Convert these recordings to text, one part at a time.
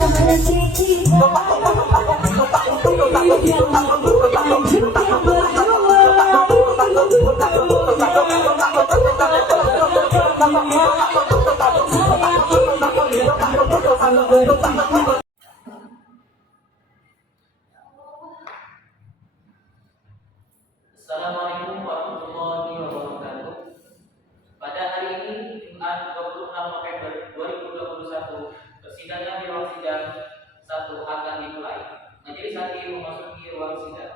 Assalamualaikum warahmatullahi wabarakatuh. Pada hari ini, Jumat 26 November 2021, persidangan di ruang sidang 1 akan dimulai. Majelis hakim memasuki ruang sidang.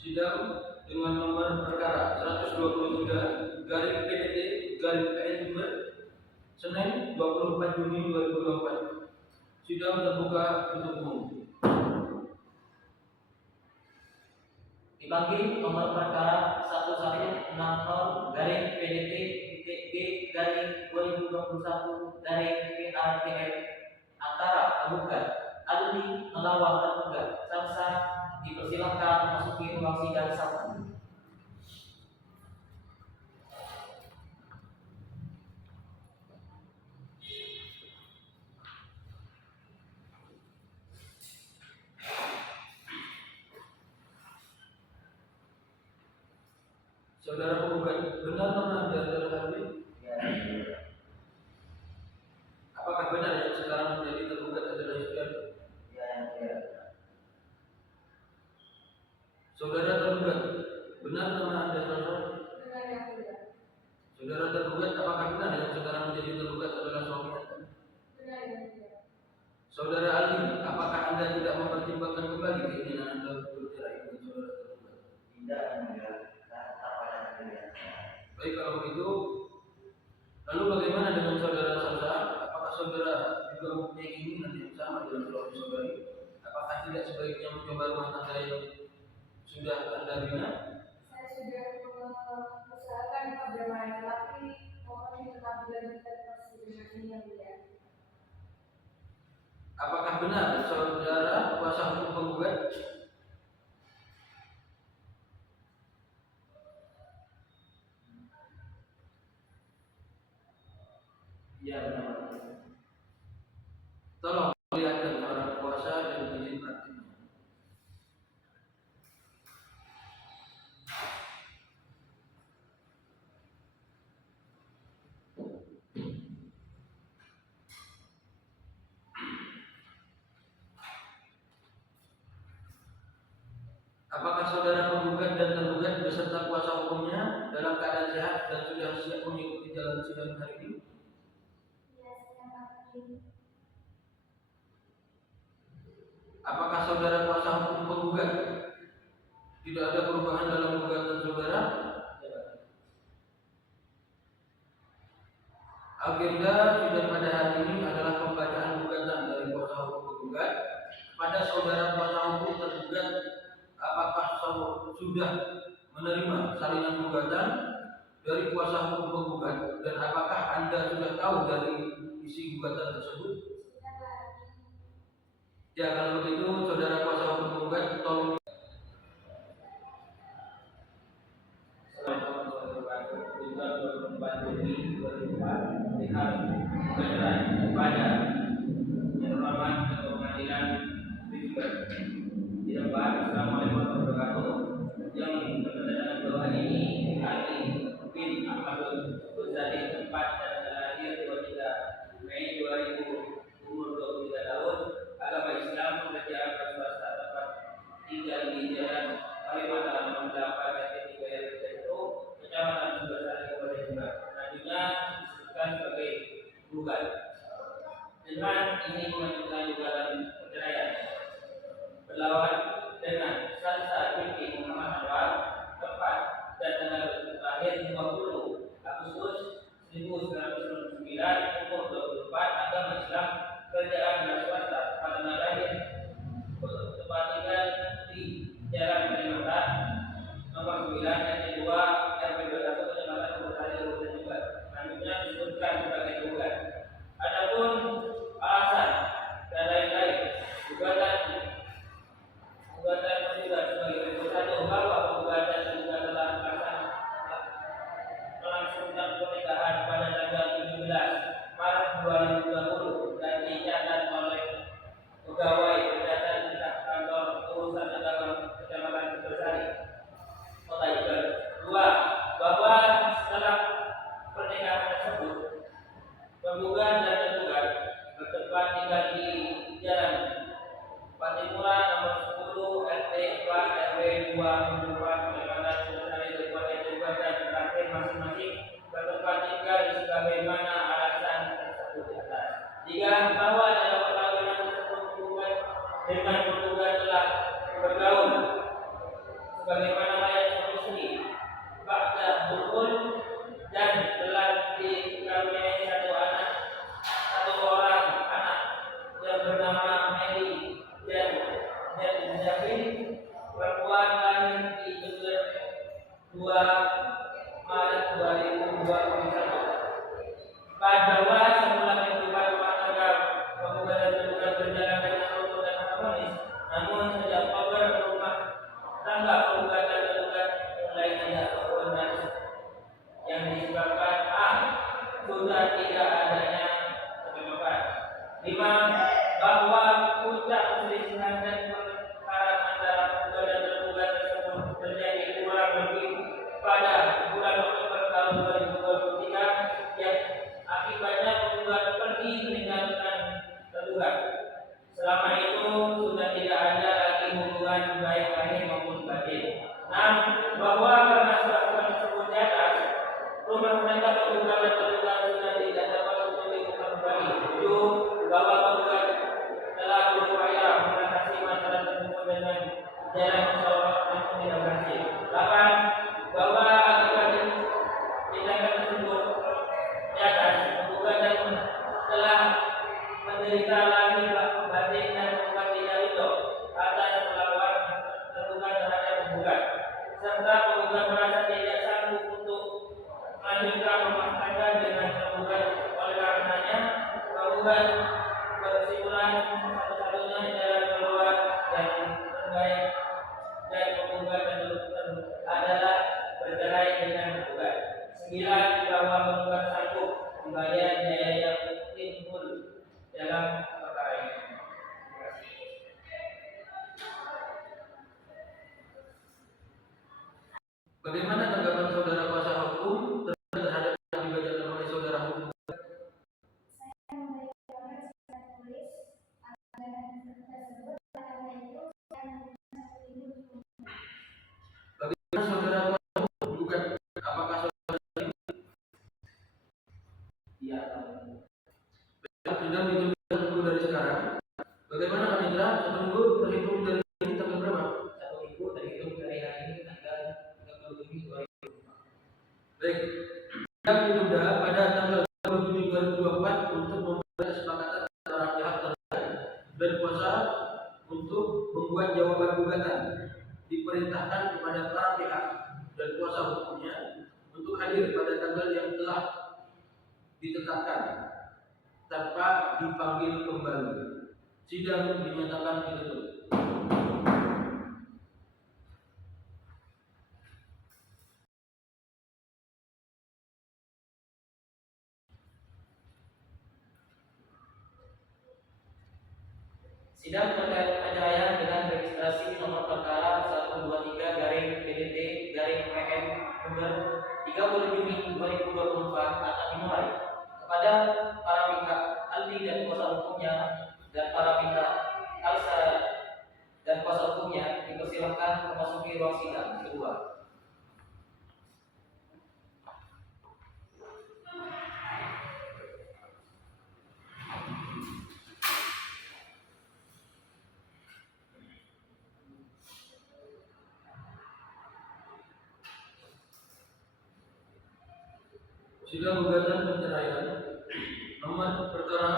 Sidang dengan nomor perkara 123 garing PDT garing PN Jember, Senin 24 Juni 2024. Sidang terbuka untuk umum. Dipanggil nomor perkara 160 garing PDT G garing 2021 garing PATM antara tergugat alumni melawan tergugat Samsa dipersilakan memasuki ruang sidang 1. Saudara penggugat, benar nama Anda adalah Alwi? Ya. Apakah benar yang sekarang menjadi tergugat adalah Sudarto? Ya. Saudara tergugat, benar nama Anda Salsa? Benar yang mulia. Saudara tergugat, apakah benar yang sekarang menjadi tergugat adalah suami Anda? Benar yang mulia. Saudara Alwi, apakah Anda tidak mempertimbangkan kembali keinginan Anda untuk bercerai dengan saudara tergugat? Tidak yang mulia. Baik, kalau begitu, lalu bagaimana dengan saudara Salsa? Apakah saudara juga mempunyai keinginan yang sama dengan suami saudari? Apakah tidak sebaiknya mencoba rumah tangga yang sudah Anda bina? Saya sudah mengusahakan perdamaian, tapi mohon tetap dilanjutkan persidangan ini yang mulia. Apakah benar saudara kuasa hukum penggugat? Ya, benar. Tolong lihatkan para kuasa dan izin praktiknya. Apakah saudara penggugat dan tergugat beserta kuasa hukumnya dalam keadaan sehat dan sudah siap mengikuti jalan sidang hari ini? Ya, saya mengerti. Apakah saudara kuasa hukum penggugat tidak ada perubahan dalam gugatan saudara? Agenda sidang pada hari ini adalah pembacaan gugatan dari kuasa hukum penggugat pada saudara kuasa hukum tergugat. Apakah sudah menerima salinan gugatan dari kuasa hukum penggugat dan apakah Anda sudah tahu dari isi gugatan tersebut? Ya, kalau begitu saudara kuasa hukum penggugat tolong. Kepada yang hormat Ketua Pengadilan Assalamualaikum warahmatullahi wabarakatuh. Yang berkenaan doa ini hari bin Ahmadul Ghazali tempat dan lahir 23 Mei 2000, umur 23 tahun, agama Islam, pekerjaan swasta, tempat tinggal di Jalan Kalimantan nomor 8 3 RT Kecamatan Sumbersari Kabupaten Jember. Selanjutnya disebutkan sebagai gugat. Dengan ini mengajukan gugatan perceraian berlawan dengan Salsa binti Muhammad Anwar, tempat dan tanggal lahir 20 Agustus 1999, umur 24, agama Islam, kerjaan dan swasta, pada lahir tempat tinggal di Jalan Kalimantan nomor 9 RT 2 RW 21 Kecamatan Sumbersari Kabupaten Jember. Selanjutnya disebutkan sebagai gugat. Adapun alasan Maret 2021. Bahwa semula kehidupan rumah tangga penggugat dan tergugat berjalan dengan rukun dan harmonis, namun sejak Oktober rumah tangga penggugat dan tergugat mulai tidak rukun dan yang disebabkan sudah tidak adanya kecocokan. 5. Bahwa puncak perselisihan dan perkara antara penggugat dan tergugat tersebut terjadi kurang lebih pada bulan Oktober tahun 2023 yang akibatnya penggugat pergi meninggalkan tergugat. Selama itu sudah tidak ada lagi hubungan baik lahir maupun batin. 6. Bahwa karena sebab tersebut di atas, rumah tangga penggugat dan tergugat sudah tidak dapat untuk dibuka kembali. 7. Bahwa penggugat telah berupaya mengatasi masalah tersebut dengan jalan musyawarah namun tidak berhasil. 8. Bahwa akibat tindakan tersebut di atas, penggugat dan telah menderita lahir batin dan penggugat tidak ridho atas perlakuan tergugat terhadap penggugat, serta penggugat merasa tidak sanggup untuk melanjutkan rumah tangga dengan tergugat. Oleh karenanya, penggugat berkesimpulan satu-satunya jalan keluar yang terbaik dan penggugat dan tergugat adalah bercerai dengan penggugat. 9. Bahwa penggugat sanggup membayar biaya yang timbul dalam perkara ini. Bagaimana tanggapan saudara kuasa hukum terhadap yang dibacakan oleh saudara hukum? Saya memberikan secara tulis anggaran tersebut, karena itu saya memberikan satu. Bagaimana saudara kuasa hukum bukan apakah saudara sudah ditunggu dari sekarang? Bagaimana Anindra? 1 minggu terhitung dari ini tanggal berapa? 1 minggu terhitung dari hari ini tanggal 37 2024. Baik, yang ditunda pada tanggal 27 2024 untuk membuat kesepakatan antara pihak terkait dan kuasa untuk membuat jawaban gugatan. Diperintahkan kepada para pihak dan kuasa hukumnya untuk hadir pada tanggal yang telah ditetapkan tanpa dipanggil kembali. Sidang dinyatakan ditutup. Sidang terkait perceraian dengan registrasi nomor perkara 123 garing PDT garing PM nomor 30 Juni 2024 akan dimulai. Kepada para pihak ahli dan kuasa hukumnya dan para pihak Alsa dan kuasa hukumnya dipersilakan memasuki ruang sidang kedua. Sidang gugatan perceraian nomor perkara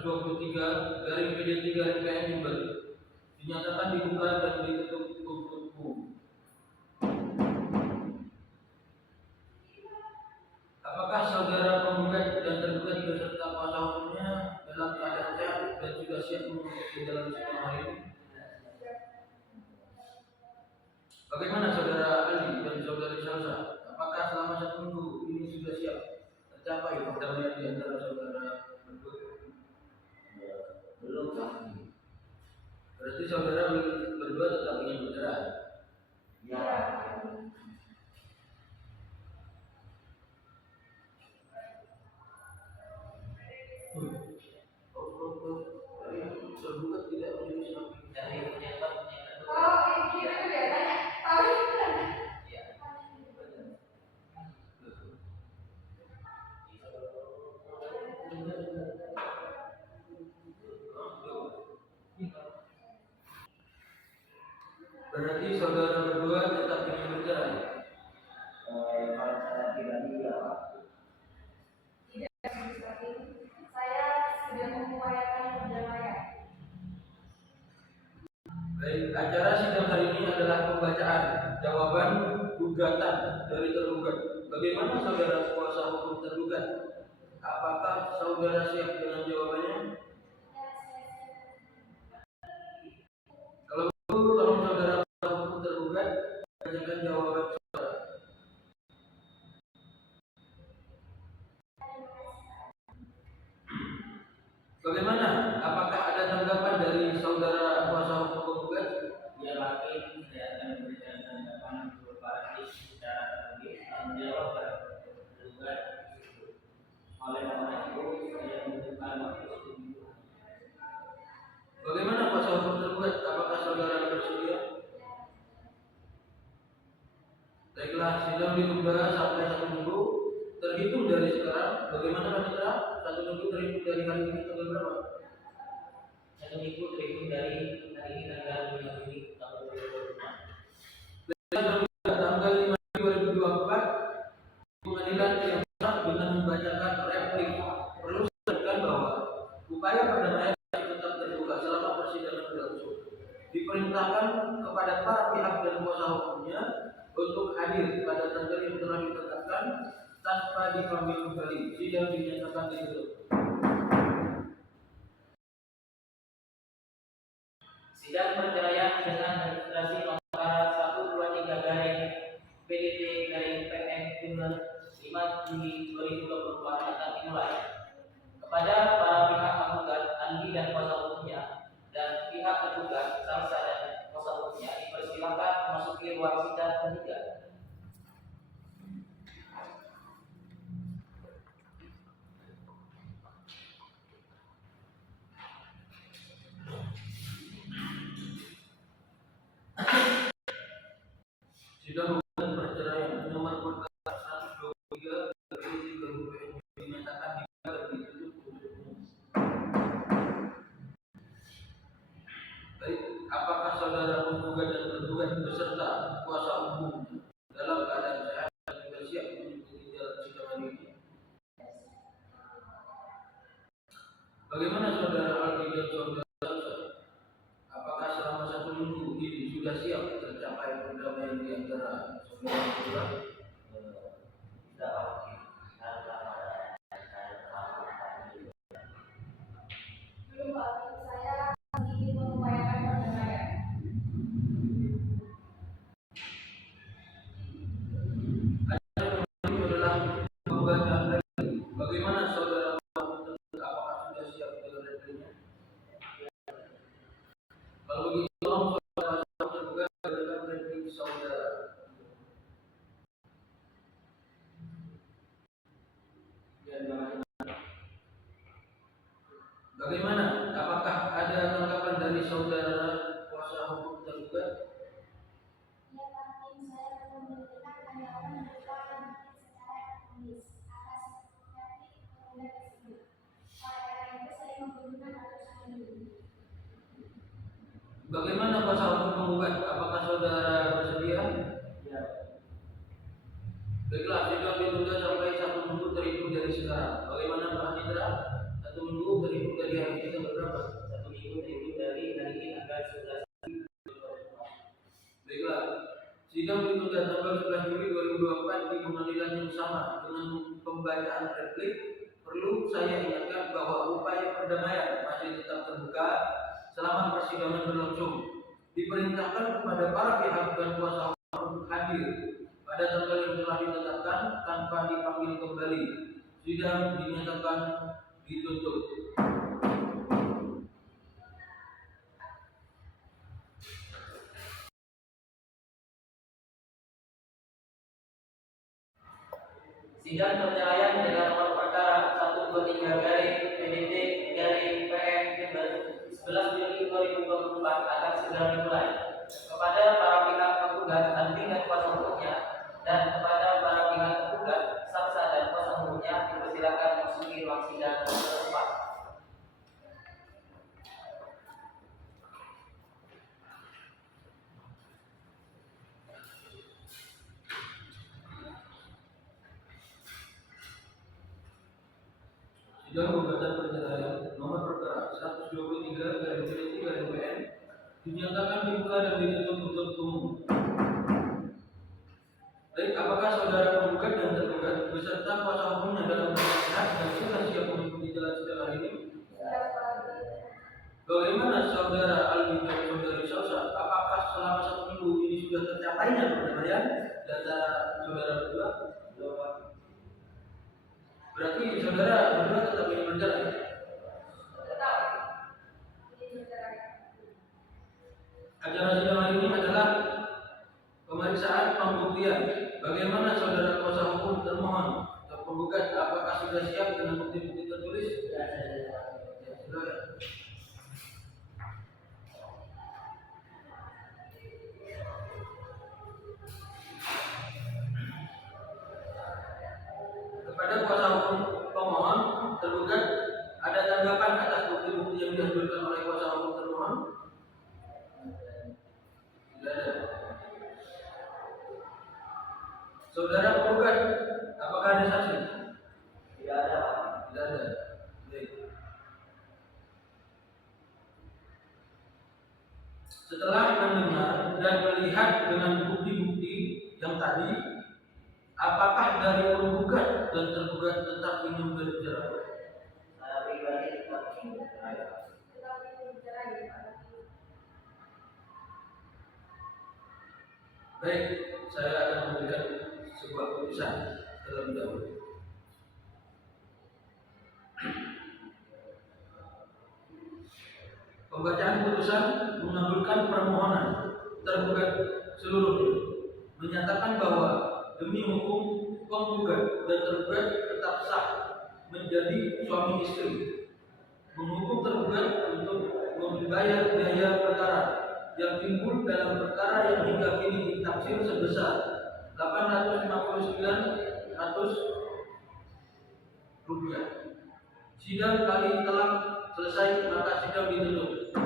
123 garing PDT garing PM Jember dinyatakan dibuka dan ditutup untuk umum. Apakah saudara penggugat dan tergugat beserta kuasa hukumnya dalam keadaan sehat dan juga siap mengikuti dalam sidang hari ini? Bagaimana saudara Ali dan saudari Salsa? Apakah selama 1 minggu ini sudah siap tercapai perdamaian di antara saudara berdua? Belum. Berarti saudara berdua tetap ingin bercerai? Ya. Tergugat tidak menyusun Dari penyebab Kita tuh dia tanya, ya. berarti saudara berdua tetap ingin gugatan dari tergugat. Bagaimana saudara kuasa hukum tergugat? Apakah saudara siap dengan jawabannya? Kalau begitu, tolong saudara kuasa hukum tergugat bacakan jawaban saudara. Bagaimana? Apakah ada tanggapan dari saudara kuasa hukum tergugat? Ya, Hakim, saya akan memberikan tanggapan berupa secara tertulis dan menjawab tergugat tersebut. Oleh karena itu, saya membutuhkan waktu seminggu. Bagaimana kuasa hukum tergugat? Apakah saudara bersedia? Baiklah, sidang ditunda sampai 1 minggu terhitung dari sekarang. Bagaimana Panitera? 1 minggu terhitung dari hari ini tanggal berapa? 1 minggu terhitung dari hari ini tanggal 5 Juni tahun 2025. Tanggal 5 Juni 2024, pengadilan yang sah dengan membacakan replik. Perlu disampaikan bahwa upaya perdamaian tetap terbuka selama persidangan berlangsung. Diperintahkan kepada para pihak dan kuasa hukumnya untuk hadir pada tanggal yang telah ditetapkan tanpa dipanggil kembali. Sidang dinyatakan ditutup. Sidang perceraian dengan registrasi nomor perkara 123 garing PDT garing PM Jumlah 5 Juni 2024 akan dimulai. Kepada para pihak penggugat Andi dan kuasa hukumnya dan pihak tergugat Salsa dan kuasa hukumnya dipersilakan memasuki ruang sidang ketiga. Sidang gugatan perceraian nomor perkara 123 PDT garing PM dinyatakan dibuka dan ditutup untuk umum. Baik, apakah saudara penggugat dan tergugat beserta kuasa hukum dalam keadaan sehat dan juga siap mengikuti jalan sidang hari ini? Bagaimana saudara Aldi dan saudara Salsa? Apakah selama 1 minggu ini sudah siap tercapai perdamaian di antara saudara-saudara? Tidak wajib karena Belum Pak, saya ingin mengupayakan perdamaian. Ini adalah pembacaan replik. Bagaimana saudara kuasa hukum tergugat? Apakah sudah siap dengan repliknya? Kalau begitu, tolong saudara kuasa hukum tergugat bacakan replik saudara. Bagaimana? Apakah ada tanggapan dari saudara kuasa hukum tergugat? Ya, Hakim, saya memberikan tanggapan berupa secara tertulis atas replik penggugat tersebut. Oleh karena itu, saya membutuhkan waktu 1 minggu. Bagaimana kuasa hukum penggugat? Apakah saudara bersedia? Ya. Baiklah, sidang ditunda sampai 1 minggu terhitung dari sekarang. Bagaimana Pak Citra? 1 minggu terhitung dari hari ini tanggal berapa? 1 minggu terhitung dari hari ini tanggal 11 Juni 2024. Baiklah, sidang ditunda tanggal 11 Juli 2024 di pengadilan yang sama dengan pembacaan replik. Perlu saya ingatkan bahwa upaya perdamaian masih tetap terbuka selama persidangan berlangsung. Diperintahkan kepada para pihak dan kuasa hukum untuk hadir pada tanggal yang telah ditetapkan tanpa dipanggil kembali. Sidang dinyatakan ditutup. Sidang perceraian dengan nomor perkara 123 garing PDT garing PM Jumlah 11 Juli 2024 akan segera dimulai. Kepada para pihak penggugat Andi dan kuasa hukumnya dan kepada para pihak tergugat Salsa dan kuasa hukumnya dipersilakan memasuki ruang sidang tempat. Sidang gugatan perceraian nomor perkara 123 garing PDT garing PM dinyatakan dibuka dan ditutup untuk umum. Baik, Baik, apakah saudara penggugat dan tergugat beserta kuasa hukumnya dalam keadaan sehat dan sudah siap mengikuti jalan sidang hari ini? Bagaimana saudara Aldi dan saudari Sausa? Apakah selama 1 minggu ini sudah tercapainya perdamaian di antara saudara berdua? Berarti saudara berdua tetap ingin berjalan. Acara sidang hari ini adalah pemeriksaan pembuktian. Bagaimana saudara kuasa hukum termohon atau penggugat, apakah sudah siap dengan bukti-bukti tertulis? Ya, silakan. Kepada kuasa hukum pemohon tergugat, ada tanggapan atas bukti-bukti yang dihadirkan oleh kuasa hukum termohon? Tidak ada. Saudara penggugat, apakah ada saksi? Tidak ada. Tidak ada. Baik. Setelah mendengar dan melihat dengan bukti-bukti yang tadi, apakah dari penggugat dan tergugat tetap ingin bercerai? Saya pribadi tetap ingin bercerai. Baik, saya akan memberikan sebuah putusan terlebih dahulu. Pembacaan putusan mengabulkan permohonan tergugat seluruhnya, menyatakan bahwa demi hukum penggugat dan tergugat tetap sah menjadi suami istri, menghukum tergugat untuk membayar biaya perkara yang timbul dalam perkara yang hingga kini ditaksir sebesar 859.100 rupiah. Sidang kali telah selesai, maka sidang ditutup.